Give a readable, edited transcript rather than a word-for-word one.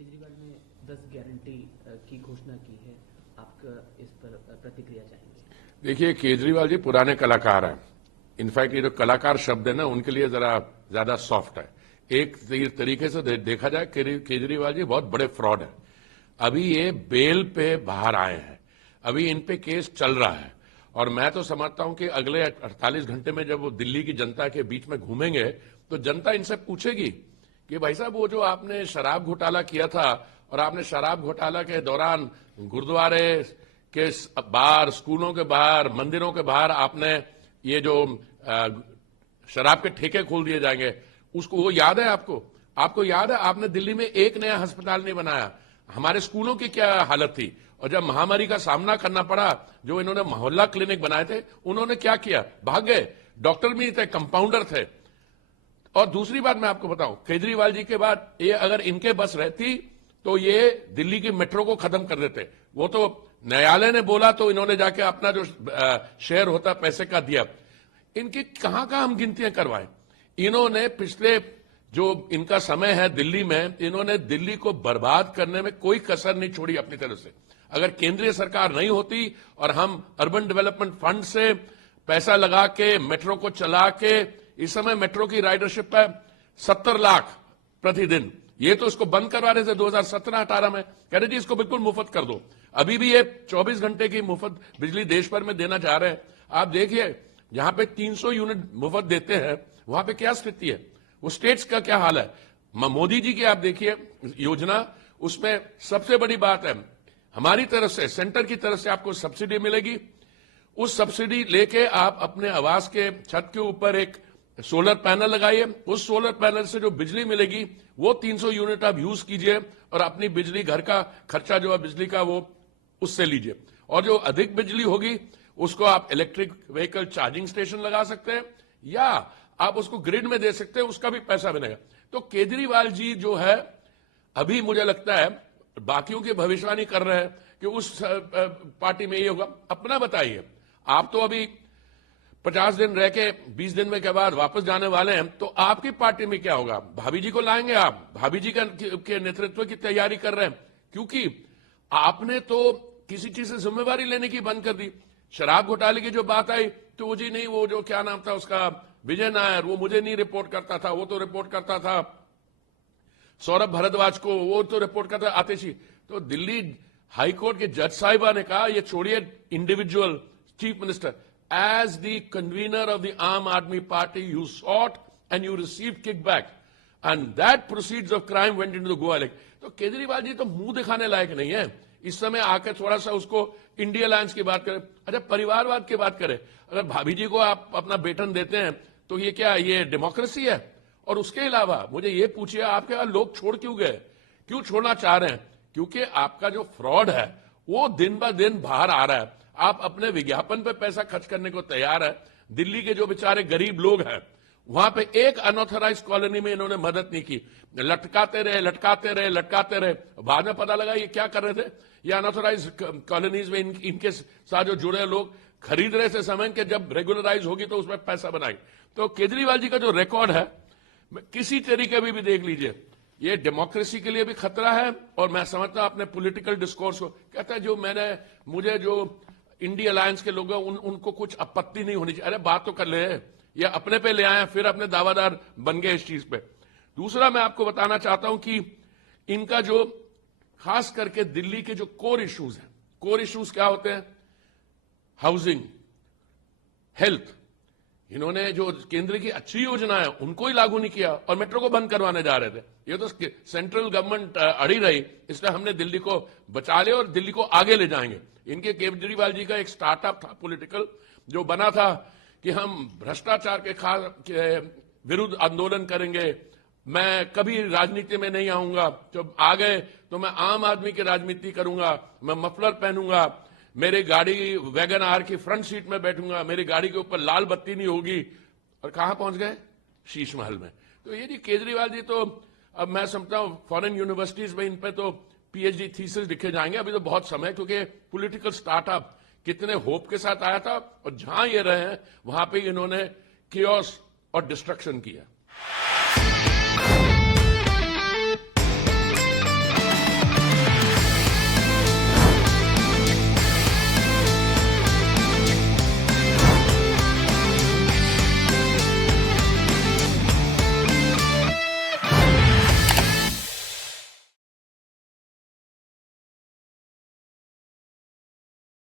केजरीवाल ने 10 गारंटी की घोषणा की है, आपका इस पर प्रतिक्रिया चाहेंगे? देखिए, केजरीवाल जी पुराने कलाकार हैं। इनफैक्ट ये जो कलाकार शब्द है ना, उनके लिए जरा ज्यादा सॉफ्ट है। एक तरीके से देखा जाए, केजरीवाल जी बहुत बड़े फ्रॉड है। अभी ये बेल पे बाहर आए हैं, अभी इन पे केस चल रहा है, और मैं तो समझता हूं कि अगले 48 घंटे में जब वो दिल्ली की जनता के बीच में घूमेंगे तो जनता इनसे पूछेगी कि भाई साहब, वो जो आपने शराब घोटाला किया था, और आपने शराब घोटाला के दौरान गुरुद्वारे के बाहर, स्कूलों के बाहर, मंदिरों के बाहर आपने ये जो शराब के ठेके खोल दिए जाएंगे, उसको वो याद है आपको? आपको याद है आपने दिल्ली में एक नया अस्पताल नहीं बनाया? हमारे स्कूलों की क्या हालत थी? और जब महामारी का सामना करना पड़ा, जो इन्होंने मोहल्ला क्लिनिक बनाए थे, उन्होंने क्या किया? भाग गए। डॉक्टर भी नहीं थे, कंपाउंडर थे। और दूसरी बात मैं आपको बताऊं, केजरीवाल जी के बाद ये अगर इनके बस रहती तो ये दिल्ली की मेट्रो को खत्म कर देते। वो तो न्यायालय ने बोला तो इन्होंने जाके अपना जो शेयर होता पैसे का दिया। इनकी कहां हम गिनतियां करवाएं? इन्होंने पिछले जो इनका समय है दिल्ली में, इन्होंने दिल्ली को बर्बाद करने में कोई कसर नहीं छोड़ी अपनी तरफ से। अगर केंद्रीय सरकार नहीं होती और हम अर्बन डेवलपमेंट फंड से पैसा लगा के मेट्रो को चला के, इस समय मेट्रो की राइडरशिप है 70 लाख प्रतिदिन। ये तो इसको बंद करवा रहे थे 2017-18 में, कह रहे जी इसको बिल्कुल मुफ्त कर दो। अभी भी ये 24 घंटे की मुफ्त बिजली देश भर में देना चाह रहे हैं। आप देखिए, जहां पे 300 यूनिट मुफ्त देते हैं, वहां पे क्या स्थिति है, वो स्टेट्स का क्या हाल है। मोदी जी की आप देखिए योजना, उसमें सबसे बड़ी बात है, हमारी तरफ से, सेंटर की तरफ से आपको सब्सिडी मिलेगी। उस सब्सिडी लेके आप अपने आवास के छत के ऊपर एक सोलर पैनल लगाइए। उस सोलर पैनल से जो बिजली मिलेगी वो 300 यूनिट आप यूज कीजिए, और अपनी बिजली, घर का खर्चा जो है बिजली का, वो उससे लीजिए। और जो अधिक बिजली होगी उसको आप इलेक्ट्रिक व्हीकल चार्जिंग स्टेशन लगा सकते हैं, या आप उसको ग्रिड में दे सकते हैं, उसका भी पैसा बनेगा। तो केजरीवाल जी जो है, अभी मुझे लगता है बाकियों की भविष्यवाणी कर रहे हैं कि उस पार्टी में ये होगा। अपना बताइए, आप तो अभी 50 दिन रह के 20 दिन में के बाद वापस जाने वाले हैं, तो आपकी पार्टी में क्या होगा? भाभी जी को लाएंगे आप? भाभी जी के नेतृत्व की तैयारी कर रहे हैं, क्योंकि आपने तो किसी चीज से जिम्मेवारी लेने की बंद कर दी। शराब घोटाले की जो बात आई तो वो जी नहीं, वो जो क्या नाम था उसका, विजय नायर, वो मुझे नहीं रिपोर्ट करता था, वो तो रिपोर्ट करता था सौरभ भारद्वाज को, वो तो रिपोर्ट करता आतिशी। तो दिल्ली हाईकोर्ट के जज साहिबा ने कहा, ये छोड़िए individual chief minister, as the convener of the Aam Aadmi Party, you sought and you received kickback, and that proceeds of crime went into the Goa lake. तो केजरीवाल जी तो मुंह दिखाने लायक नहीं है इस समय। आकर थोड़ा सा उसको इंडिया अलायंस की बात करें, अच्छा परिवारवाद की बात करें। अगर भाभी जी को आप अपना वेतन देते हैं तो ये क्या, ये डेमोक्रेसी है? और उसके अलावा मुझे ये पूछिए, आपके यहाँ लोग छोड़ क्यों गए, क्यों छोड़ना चाह रहे हैं? क्योंकि आपका जो फ्रॉड है वो दिन ब दिन बाहर आ रहा है। आप अपने विज्ञापन पे पैसा खर्च करने को तैयार है। दिल्ली के जो बेचारे गरीब लोग हैं, वहां पे एक अनऑथराइज कॉलोनी में इन्होंने मदद नहीं की। लटकाते रहे। बाद में पता लगा ये क्या कर रहे थे, ये अनऑथराइज कॉलोनीज में इनके साथ जो जुड़े लोग खरीद रहे थे सामान के, जब रेगुलराइज होगी तो उसमें पैसा बनाएंगे। तो केजरीवाल जी का जो रिकॉर्ड है, किसी तरीके भी देख लीजिए, ये डेमोक्रेसी के लिए भी खतरा है। और मैं समझता हूं अपने पॉलिटिकल डिस्कोर्स को, कहता है जो मुझे जो इंडिया अलायंस के लोग हैं उनको कुछ आपत्ति नहीं होनी चाहिए। अरे बात तो कर ले, ये अपने पे ले आए, फिर अपने दावादार बन गए इस चीज पे। दूसरा मैं आपको बताना चाहता हूं कि इनका जो खास करके दिल्ली के जो कोर इश्यूज हैं, कोर इश्यूज क्या होते हैं? Housing, health. इन्होंने जो केंद्र की अच्छी योजना है उनको ही लागू नहीं किया और मेट्रो को बंद करवाने जा रहे थे। ये तो सेंट्रल गवर्नमेंट अड़ी रही, इसलिए हमने दिल्ली को बचा लिया और दिल्ली को आगे ले जाएंगे। इनके केजरीवाल जी का एक स्टार्टअप था पॉलिटिकल, जो बना था कि हम भ्रष्टाचार के विरुद्ध आंदोलन करेंगे, मैं कभी राजनीति में नहीं आऊंगा, जब आ गए तो मैं आम आदमी की राजनीति करूंगा, मैं मफलर पहनूंगा, मेरी गाड़ी वैगन आर की फ्रंट सीट में बैठूंगा, मेरी गाड़ी के ऊपर लाल बत्ती नहीं होगी। और कहां पहुंच गए? शीश महल में। तो ये जी केजरीवाल जी तो अब मैं समझता हूं फॉरेन यूनिवर्सिटीज में इन पे तो पीएचडी थीसिस लिखे जाएंगे। अभी तो बहुत समय, क्योंकि पॉलिटिकल स्टार्टअप कितने होप के साथ आया था, और जहां ये रहे हैं वहां पे इन्होंने कियोस और डिस्ट्रक्शन किया।